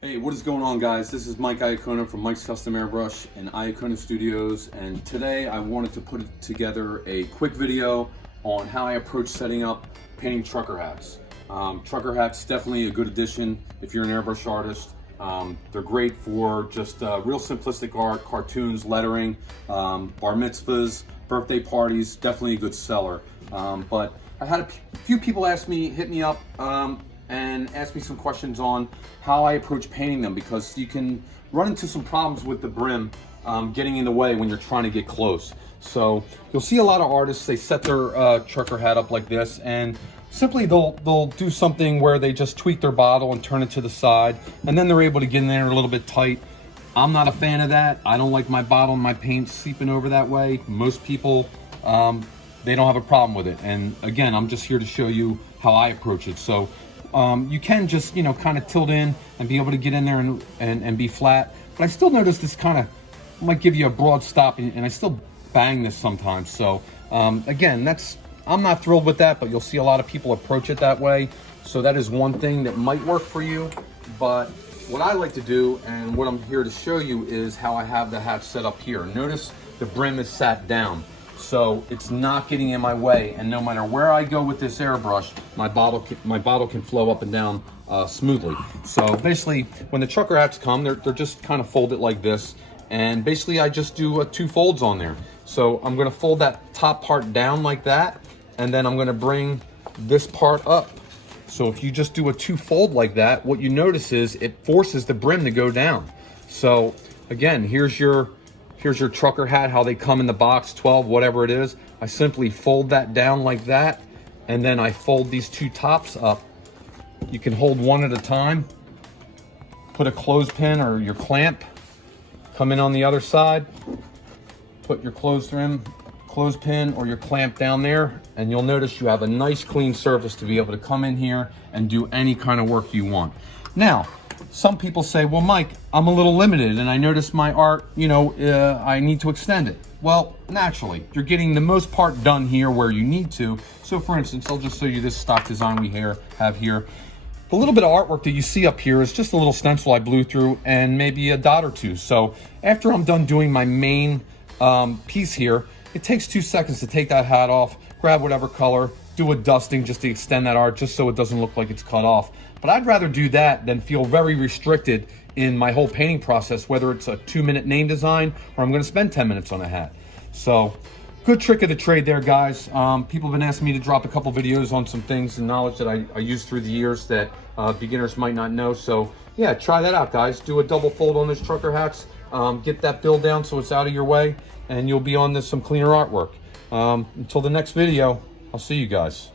Hey, what is going on, guys? This is Mike Iacona from Mike's Custom Airbrush and Iacona Studios, and today I wanted to put together a quick video on how I approach setting up painting trucker hats. Trucker hats, definitely a good addition if you're an airbrush artist. They're great for just real simplistic art, cartoons, lettering, bar mitzvahs, birthday parties, definitely a good seller. But I had a few people hit me up, and ask me some questions on how I approach painting them, because you can run into some problems with the brim getting in the way when you're trying to get close. So you'll see a lot of artists, they set their trucker hat up like this, and simply they'll do something where they just tweak their bottle and turn it to the side, and then they're able to get in there a little bit tight. I'm not a fan of that. I don't like my bottle and my paint seeping over that way. Most people, they don't have a problem with it. And again, I'm just here to show you how I approach it. So you can just, kind of tilt in and be able to get in there and be flat. But I still notice this kind of might give you a broad stop, and I still bang this sometimes. So again, I'm not thrilled with that, but you'll see a lot of people approach it that way. So that is one thing that might work for you. But what I like to do, and what I'm here to show you, is how I have the hat set up here. Notice the brim is sat down, so it's not getting in my way, and no matter where I go with this airbrush, my bottle can flow up and down smoothly. So basically, when the trucker hats come, they're just kind of folded like this, and basically I just do two folds on there. So I'm going to fold that top part down like that, and then I'm going to bring this part up. So if you just do a two fold like that, what you notice is it forces the brim to go down. So again, here's your trucker hat, how they come in the box, 12, whatever it is. I simply fold that down like that, and then I fold these two tops up. You can hold one at a time, put a clothespin or your clamp, come in on the other side, put your clothespin or your clamp down there, and you'll notice you have a nice clean surface to be able to come in here and do any kind of work you want. Now, some people say, well, Mike, I'm a little limited and I notice my art, I need to extend it. Well, naturally, you're getting the most part done here where you need to. So for instance, I'll just show you this stock design we have here. The little bit of artwork that you see up here is just a little stencil I blew through and maybe a dot or two. So after I'm done doing my main piece here, it takes 2 seconds to take that hat off, grab whatever color, do a dusting just to extend that art, just so it doesn't look like it's cut off. But I'd rather do that than feel very restricted in my whole painting process, whether it's a 2-minute name design or I'm going to spend 10 minutes on a hat. So good trick of the trade there, guys. People have been asking me to drop a couple videos on some things and knowledge that I used through the years that beginners might not know. So yeah, try that out, guys. Do a double fold on those trucker hats. Get that bill down so it's out of your way, and you'll be on some cleaner artwork. Until the next video, I'll see you guys.